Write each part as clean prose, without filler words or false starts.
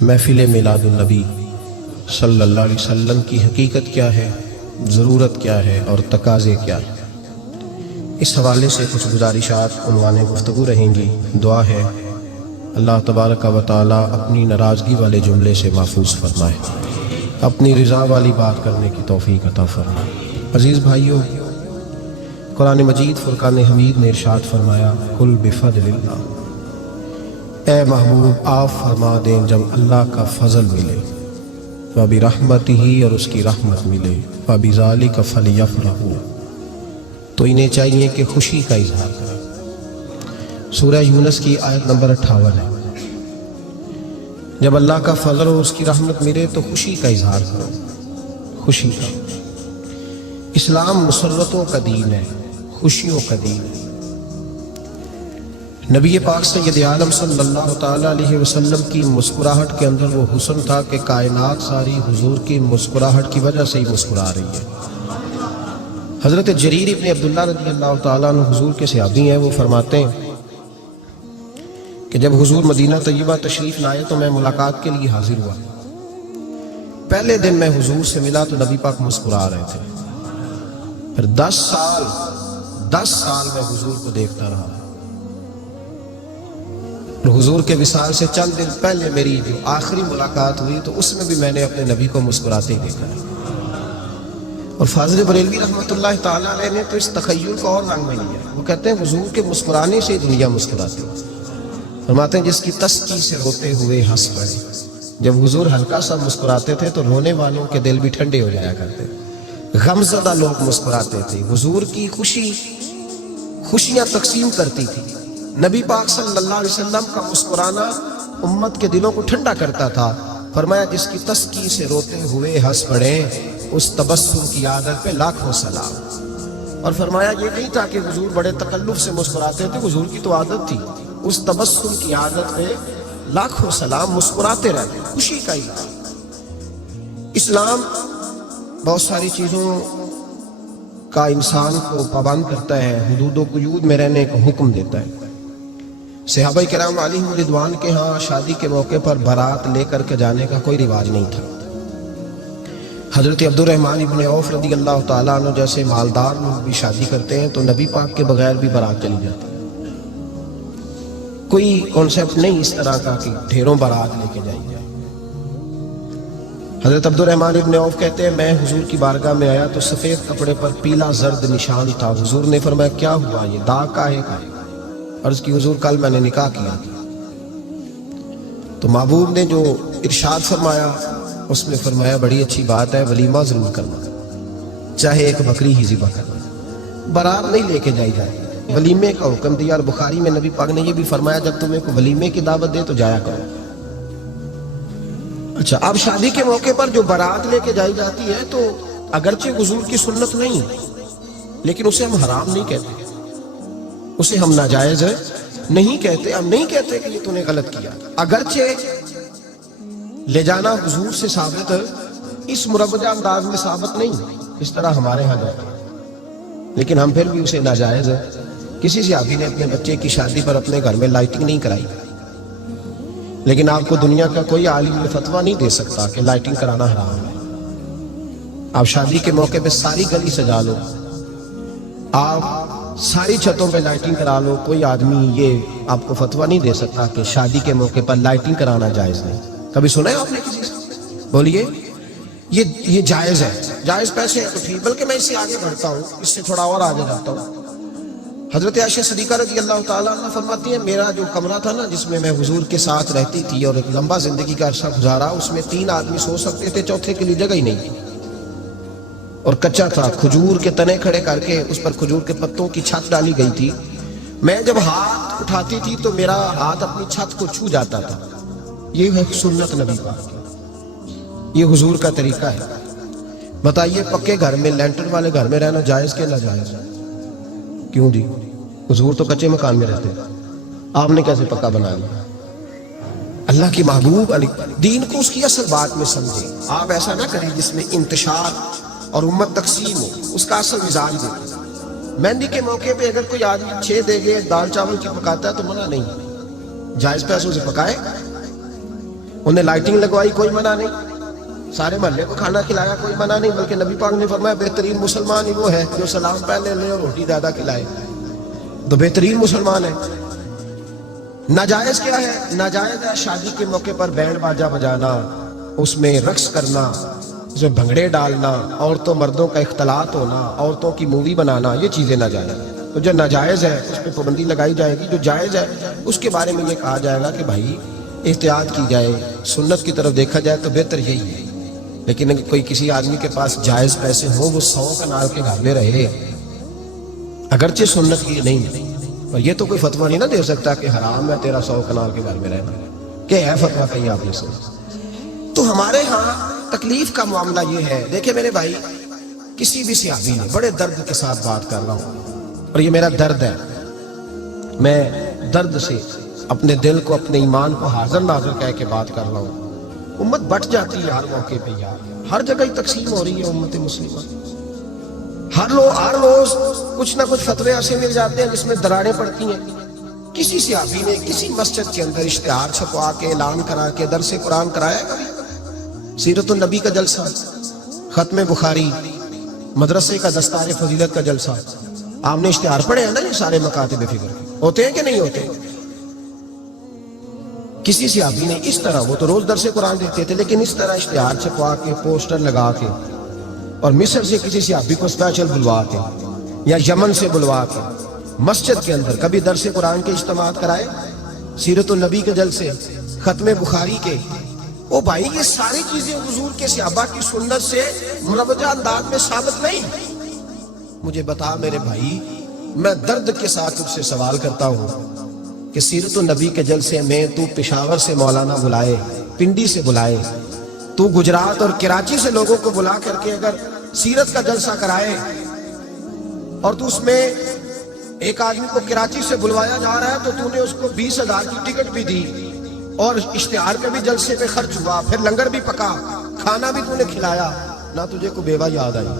محفل میلاد النبی صلی اللہ علیہ وسلم کی حقیقت کیا ہے، ضرورت کیا ہے اور تقاضے کیا ہے، اس حوالے سے کچھ گزارشات عنوان گفتگو رہیں گی۔ دعا ہے اللہ تبارک و تعالی اپنی ناراضگی والے جملے سے محفوظ فرمائے، اپنی رضا والی بات کرنے کی توفیق عطا فرمائے۔ عزیز بھائیوں، قرآن مجید فرقان حمید نے ارشاد فرمایا قل بفضل اللہ، اے محبوب آپ فرما دیں جب اللہ کا فضل ملے، وَبِرَحْمَتِهِ اور اس کی رحمت ملے، وَبِذَلِكَ فَلْيَفْرَحُوا تو انہیں چاہیے کہ خوشی کا اظہار کریں۔ سورہ یونس کی آیت نمبر 58 ہے۔ جب اللہ کا فضل اور اس کی رحمت ملے تو خوشی کا اظہار کرو، خوشی کا۔ اسلام مسرتوں کا دین ہے، خوشیوں کا دین ہے۔ نبی پاک سید عالم صلی اللہ تعالی علیہ وسلم کی مسکراہٹ کے اندر وہ حسن تھا کہ کائنات ساری حضور کی مسکراہٹ کی وجہ سے ہی مسکرا رہی ہے۔ حضرت جریر ابن عبداللہ رضی اللہ تعالیٰ عنہ حضور کے صحابی ہیں، وہ فرماتے ہیں کہ جب حضور مدینہ طیبہ تشریف لائے تو میں ملاقات کے لیے حاضر ہوا۔ پہلے دن میں حضور سے ملا تو نبی پاک مسکرا رہے تھے۔ پھر 10 سال میں حضور کو دیکھتا رہا۔ حضور کے وصال سے چند دن پہلے میری جو آخری ملاقات ہوئی تو اس میں بھی میں نے اپنے نبی کو مسکراتے ہی دیکھا ہے۔ اور فاضل بریلوی رحمۃ اللہ تعالیٰ علیہ نے تو اس تخیل کو اور رنگ میں لیا۔ وہ کہتے ہیں حضور کے مسکرانے سے دنیا مسکراتی ہے۔ فرماتے ہیں جس کی تسکی سے روتے ہوئے ہنس پڑے۔ جب حضور ہلکا سا مسکراتے تھے تو رونے والوں کے دل بھی ٹھنڈے ہو جایا کرتے، غمزدہ لوگ مسکراتے تھے۔ حضور کی خوشیاں تقسیم کرتی تھی۔ نبی پاک صلی اللہ علیہ وسلم کا مسکرانا امت کے دلوں کو ٹھنڈا کرتا تھا۔ فرمایا جس کی تسکی سے روتے ہوئے ہنس پڑے اس تبسم کی عادت پہ لاکھوں سلام۔ اور فرمایا یہ نہیں تھا کہ حضور بڑے تکلف سے مسکراتے تھے، حضور کی تو عادت تھی، اس تبسم کی عادت پہ لاکھوں سلام، مسکراتے رہتے، خوشی کا اظہار۔ اسلام بہت ساری چیزوں کا انسان کو پابند کرتا ہے، حدود و قیود میں رہنے کا حکم دیتا ہے۔ صحابہ کرام علیہم رضوان کے ہاں شادی کے موقع پر بارات لے کر کے جانے کا کوئی رواج نہیں تھا۔ حضرت عبد الرحمن ابن عوف رضی اللہ تعالیٰ عنہ جیسے مالدار لوگ بھی شادی کرتے ہیں تو نبی پاک کے بغیر بھی بارات چلی جاتی ہے۔ کوئی کانسیپٹ نہیں اس طرح کا کہ ڈھیروں بارات لے کے جائی جائے۔ حضرت عبد الرحمن ابن عوف کہتے ہیں میں حضور کی بارگاہ میں آیا تو سفید کپڑے پر پیلا زرد نشان تھا۔ حضور نے فرمایا کیا ہوا، یہ داغ کاہے کا ہے؟ عرض کی حضور کل میں نے نکاح کیا تو محبوب نے جو ارشاد فرمایا اس میں فرمایا بڑی اچھی بات ہے، ولیمہ ضرور کرنا، چاہے ایک بکری ہی ذبح کرنا، بارات نہیں لے کے جائی جاتی، ولیمے کا حکم دیا۔ اور بخاری میں نبی پاک نے یہ بھی فرمایا جب تمہیں کوئی ولیمے کی دعوت دے تو جایا کرو۔ اچھا، اب شادی کے موقع پر جو بارات لے کے جائی جاتی ہے تو اگرچہ حضور کی سنت نہیں لیکن اسے ہم حرام نہیں کہتے، اسے ہم ناجائز نہیں کہتے، ہم نہیں کہتے کہ یہ تو نے غلط کیا۔ اگرچہ لے جانا حضور سے ثابت اس مربجہ انداز میں ثابت نہیں اس طرح ہمارے ہاں جاتا ہے، لیکن ہم پھر بھی اسے ناجائز ہے۔ کسی صحابی نے اپنے بچے کی شادی پر اپنے گھر میں لائٹنگ نہیں کرائی، لیکن آپ کو دنیا کا کوئی عالم فتویٰ نہیں دے سکتا کہ لائٹنگ کرانا حرام ہے۔ آپ شادی کے موقع پہ ساری گلی سجا لو، آپ ساری چھتوں پہ لائٹنگ کرا لو، کوئی آدمی یہ آپ کو فتویٰ نہیں دے سکتا کہ شادی کے موقع پر لائٹنگ کرانا جائز نہیں۔ کبھی سنا ہے آپ نے کسی سے؟ بولیے یہ جائز ہے، جائز پیسے ہے تو ٹھیک، بلکہ میں اس سے آگے بڑھتا ہوں، اس سے تھوڑا اور آگے جاتا ہوں۔ حضرت عائشہ صدیقہ رضی اللہ تعالیٰ عنہ فرماتی ہیں میرا جو کمرہ تھا نا جس میں میں حضور کے ساتھ رہتی تھی اور ایک لمبا زندگی کا عرصہ گزارا، اس میں 3 آدمی سو سکتے تھے، چوتھے کے لیے جگہ ہی نہیں تھی، اور کچا تھا، کھجور کے تنے کھڑے کر کے اس پر کھجور کے پتوں کی چھت ڈالی گئی تھی۔ میں جب ہاتھ اٹھاتی تھی تو میرا ہاتھ اپنی چھت کو چھو جاتا تھا۔ یہ ہے سنت نبی پاک کی، یہ حضور کا طریقہ ہے۔ بتائیے پکے گھر میں، لینٹر والے گھر میں رہنا جائز کہ ناجائز؟ کیوں جی، حضور تو کچے مکان میں رہتے، آپ نے کیسے پکا بنا لیا؟ اللہ کی محبوب دین کو اس کی اصل بات میں سمجھے۔ آپ ایسا نہ کریں جس میں انتشار اور امت تقسیم ہو، اس کا اصل مزاج دے۔ مہندی کے موقع پہ اگر کوئی آدمی 6 دیگیں دال چاول کی پکاتا ہے تو منع نہیں، جائز پیسوں سے پکائے۔ انہیں لائٹنگ لگوائی، کوئی منع نہیں، سارے محلے کو کھانا کھلایا، کوئی منع نہیں، بلکہ نبی پاک نے فرمایا بہترین مسلمان ہی وہ ہے جو سلام پہلے لے اور روٹی زیادہ کھلائے، تو بہترین مسلمان ہے۔ ناجائز کیا ہے؟ ناجائز ہے شادی کے موقع پر بینڈ باجا بجانا، اس میں رقص کرنا، اس میں بھنگڑے ڈالنا، عورتوں مردوں کا اختلاط ہونا، عورتوں کی مووی بنانا، یہ چیزیں ناجائز ہیں۔ تو جو ناجائز ہے اس پہ پابندی لگائی جائے گی، جو جائز ہے اس کے بارے میں یہ کہا جائے گا کہ بھائی احتیاط کی جائے، سنت کی طرف دیکھا جائے تو بہتر یہی ہے۔ لیکن اگر کوئی کسی آدمی کے پاس جائز پیسے ہوں، وہ 100 کنال کے گھر میں رہے، اگرچہ سنت کی نہیں، اور یہ تو کوئی فتویٰ نہیں نہ دے سکتا کہ حرام ہے تیرا 100 کنال کے گھر میں رہنا، کہ ہے فتویٰ کہیں آپ نے سنا؟ تو ہمارے ہاں تکلیف کا معاملہ یہ ہے۔ دیکھیں میرے بھائی، کسی بھی صحابی نے، بڑے درد کے ساتھ بات کر رہا ہوں اور یہ میرا درد ہے، میں درد سے اپنے دل کو، اپنے ایمان کو حاضر ناظر کہہ کے بات کر رہا ہوں۔ امت بٹ جاتی ہے ہر موقع پہ یار، ہر جگہ ہی تقسیم ہو رہی ہے امت مسلمہ، ہر روز کچھ نہ کچھ فتوے ایسے مل جاتے ہیں جس میں دراڑیں پڑتی ہیں۔ کسی صحابی نے کسی مسجد کے اندر اشتہار چھپوا کے، اعلان کرا کے درس قرآن کرایا کبھی؟ سیرت النبی کا جلسہ، ختم بخاری، مدرسے کا دستار فضیلت کا جلسہ، آپ نے اشتہار پڑھے ہیں نا یہ سارے مکاتب فکر ہوتے ہیں کہ نہیں ہوتے؟ کسی صحابی نے اس طرح، وہ تو روز درس قرآن دیتے تھے، لیکن اس طرح اشتہار چھپوا کے، پوسٹر لگا کے، اور مصر سے کسی صحابی کو اسپیشل بلوا کے یا یمن سے بلوا کے مسجد کے اندر کبھی درس قرآن کے اجتماعات کرائے، سیرت النبی کے جلسے، ختم بخاری کے؟ او بھائی یہ ساری چیزیں حضور کے صحابہ کی سنت سے مروجہ انداز میں ثابت نہیں۔ مجھے بتا میرے بھائی، میں درد کے ساتھ تجھ سے سوال کرتا ہوں کہ سیرت النبی کے جلسے میں تو پشاور سے مولانا بلائے، پنڈی سے بلائے، تو گجرات اور کراچی سے لوگوں کو بلا کر کے اگر سیرت کا جلسہ کرائے، اور تو اس میں ایک آدمی کو کراچی سے بلوایا جا رہا ہے تو تو نے اس کو 20,000 کی ٹکٹ بھی دی، اور اشتہار پہ بھی جلسے پہ خرچ ہوا، پھر لنگر بھی پکا، کھانا بھی تو نے کھلایا، نہ تجھے کوئی بیوہ یاد آئی،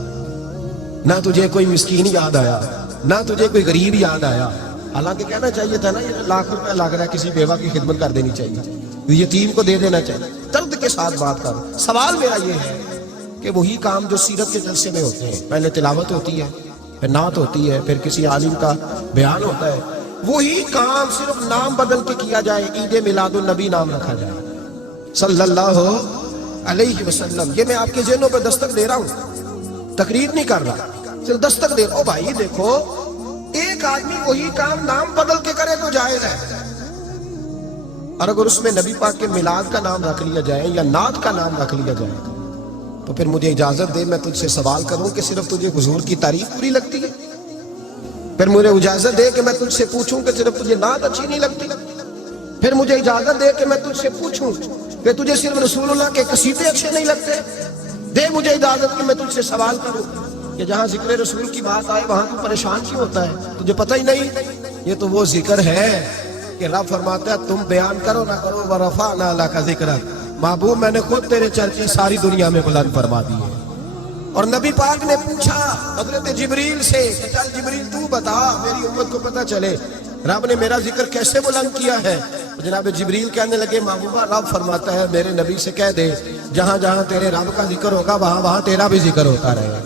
نہ تجھے کوئی مسکین یاد آیا، نہ تجھے کوئی غریب یاد آیا؟ حالانکہ کہنا چاہیے تھا نا یہ لاکھ روپے لگ رہا ہے کسی بیوہ کی خدمت کر دینی چاہیے، یتیم کو دے دینا چاہیے۔ درد کے ساتھ بات کر، سوال میرا یہ ہے کہ وہی کام جو سیرت کے جلسے میں ہوتے ہیں، پہلے تلاوت ہوتی ہے، پھر نعت ہوتی ہے، پھر کسی عالم کا بیان ہوتا ہے، وہی کام صرف نام بدل کے کیا جائے، عید میلاد النبی نام رکھا جائے صلی اللہ علیہ وسلم۔ یہ میں آپ کے ذہنوں پہ دستک دے رہا ہوں، تقریر نہیں کر رہا، صرف دستک دے رہا ہوں۔ بھائی دیکھو، ایک آدمی وہی کام نام بدل کے کرے تو جائز ہے، اور اگر اس میں نبی پاک کے میلاد کا نام رکھ لیا جائے یا نعت کا نام رکھ لیا جائے تو پھر مجھے اجازت دے میں تجھ سے سوال کروں کہ صرف تجھے حضور کی تعریف بری لگتی ہے؟ پھر مجھے اجازت دے کہ میں تجھ سے پوچھوں کہ صرف تجھے نعت اچھی نہیں لگتی؟ پھر مجھے اجازت دے کہ میں تجھ سے پوچھوں کہ تجھے صرف رسول اللہ کے قصیدے اچھے نہیں لگتے؟ دے مجھے اجازت کہ میں تجھ سے سوال کروں کہ جہاں ذکر رسول کی بات آئے وہاں تو پریشان کیوں ہوتا ہے؟ تجھے پتہ ہی نہیں یہ تو وہ ذکر ہے کہ رب فرماتا ہے تم بیان کرو نہ کرو وَرَفَعْنَا لَكَ ذِكْرَكَ، محبوب میں نے خود تیرے چرچے ساری دنیا میں بلند فرما دیے۔ اور نبی پاک نے پوچھا حضرت جبریل سے کہ چل جبریل تو بتا میری امت کو پتہ چلے رب نے میرا ذکر کیسے بلند کیا ہے۔ جناب جبریل کہنے لگے محبوبہ رب فرماتا ہے میرے نبی سے کہہ دے جہاں جہاں تیرے رب کا ذکر ہوگا وہاں وہاں تیرا بھی ذکر ہوتا رہے گا۔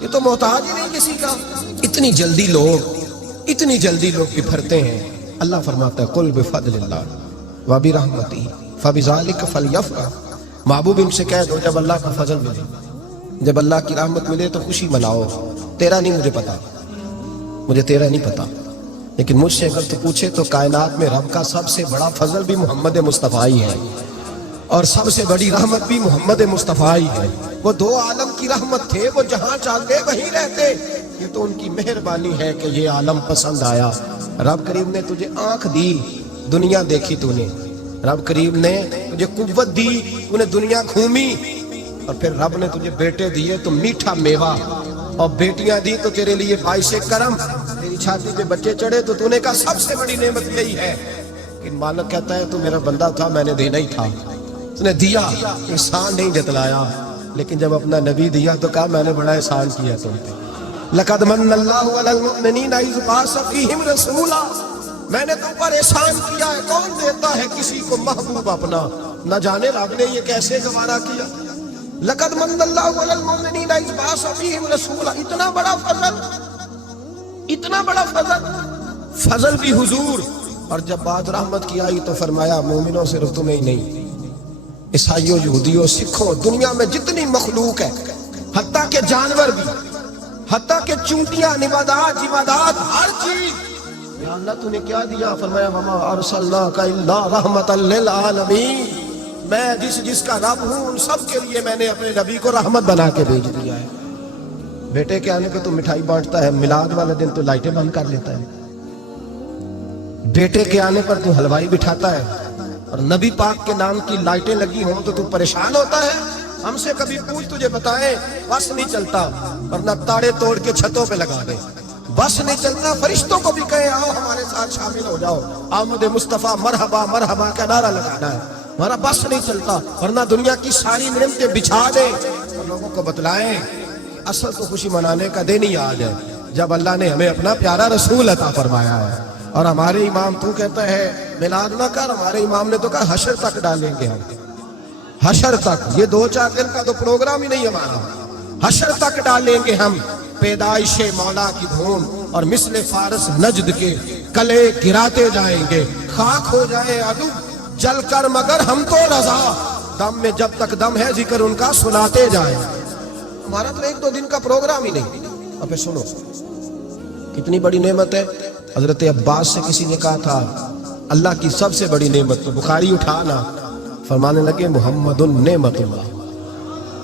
یہ تو محتاج ہی نہیں کسی کا۔ اتنی جلدی لوگ بپھرتے ہیں۔ اللہ فرماتا ہے قل بفضل اللہ وبرحمتہ فبذلک فلیفرحوا، محبوب ان سے کہہ دو جب اللہ کا فضل ملے، جب اللہ کی رحمت ملے تو خوشی مناؤ۔ تیرا نہیں مجھے پتا، مجھے تیرا نہیں پتا، لیکن مجھ سے اگر تو پوچھے تو کائنات میں رب کا سب سے بڑا فضل بھی محمد مصطفیٰ ہی ہے، اور سب سے بڑی رحمت بھی محمد مصطفیٰ ہی ہے۔ وہ دو عالم کی رحمت تھے، وہ جہاں چاہتے وہیں رہتے، یہ تو ان کی مہربانی ہے کہ یہ عالم پسند آیا۔ رب کریم نے تجھے آنکھ دی، دنیا دیکھی تو نے، رب کریم نے تجھے قوت دی، تو نے دنیا گھومی، اور پھر رب نے تجھے بیٹے دیے تو میٹھا میوہ، اور بیٹیاں دی تو تیرے لیے باعث کرم، تیری چھاتی پہ بچے چڑھے تو نے کہا سب سے بڑی نعمت یہی ہے۔ لیکن مالک کہتا ہے تو میرا بندہ تھا، میں نے دینا ہی تھا، تو نے دیا، احسان نہیں جتلایا، لیکن جب اپنا نبی دیا تو کہا میں نے بڑا احسان کیا تم پہ۔ لَقَدْ مَنَّ اللَّهُ عَلَى الْمُؤْمِنِينَ إِذْ بَعَثَ فِيهِمْ رَسُولًا، میں نے تم پر احسان کیا ہے۔ کون دیتا ہے کسی کو محبوب اپنا نہ جانے رب نے یہ کیسے گوارا کیا. لقد من اللہ علی المؤمنین اذ بعث فیہم رسولا. اتنا بڑا فضل، اتنا بڑا فضل، فضل بھی حضور. اور جب بات رحمت کی آئی تو فرمایا مومنوں صرف تمہیں ہی نہیں، عیسائیوں، یہودیوں، سکھوں، دنیا میں جتنی مخلوق ہے، حتیٰ کہ جانور بھی، حتیٰ کہ چونٹیاں، نباتات، جمادات، ہر چیز. یا اللہ تو نے کیا دیا؟ فرمایا وما ارسلناک الا رحمۃ للعالمین. میں جس کا رب ہوں ان سب کے لیے میں نے اپنے نبی کو رحمت بنا کے بھیج دیا ہے. بیٹے کے آنے پہ تو مٹھائی بانٹتا ہے، میلاد والے دن تو لائٹیں بند کر لیتا ہے. بیٹے کے آنے پر تو حلوائی بٹھاتا ہے، اور نبی پاک کے نام کی لائٹیں لگی ہوں تو پریشان ہوتا ہے. ہم سے کبھی پوچھ، تجھے بتائیں بس نہیں چلتا، ورنہ تاڑے توڑ کے چھتوں پہ لگا دے. بس نہیں چلتا، فرشتوں کو بھی کہیں آؤ ہمارے ساتھ شامل ہو جاؤ، آمد مصطفیٰ مرحبا مرحبا کا نعرہ لگانا ہے. ہمارا بس نہیں چلتا، ورنہ دنیا کی ساری نعمتیں بچھا دیں اور لوگوں کو بتلائیں اصل تو خوشی منانے کا دن ہی آج ہے جب اللہ نے ہمیں اپنا پیارا رسول عطا فرمایا ہے. اور ہمارے امام تو کہتا ہے میلاد نہ کر، ہمارے امام نے تو کہا حشر تک ڈالیں گے ہم، حشر تک. یہ 2-4 دن کا تو پروگرام ہی نہیں ہمارا، حشر تک ڈالیں گے ہم پیدائش مولا کی دھون. اور مثل فارس نجد کے کلے گراتے جائیں گے، خاک ہو جائے عدو جل کر مگر ہم تو رضا. دم میں جب تک دم ہے ذکر ان کا سناتے جائیں. ہمارا تو 1-2 دن کا پروگرام ہی نہیں. اب پھر سنو کتنی بڑی نعمت ہے. حضرت عباس سے کسی نے کہا تھا اللہ کی سب سے بڑی نعمت، تو بخاری اٹھانا، فرمانے لگے محمد النعمت اللہ.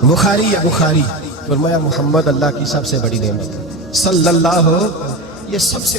بخاری ہے بخاری. فرمایا محمد اللہ کی سب سے بڑی نعمت، صلی اللہ، یہ سب سے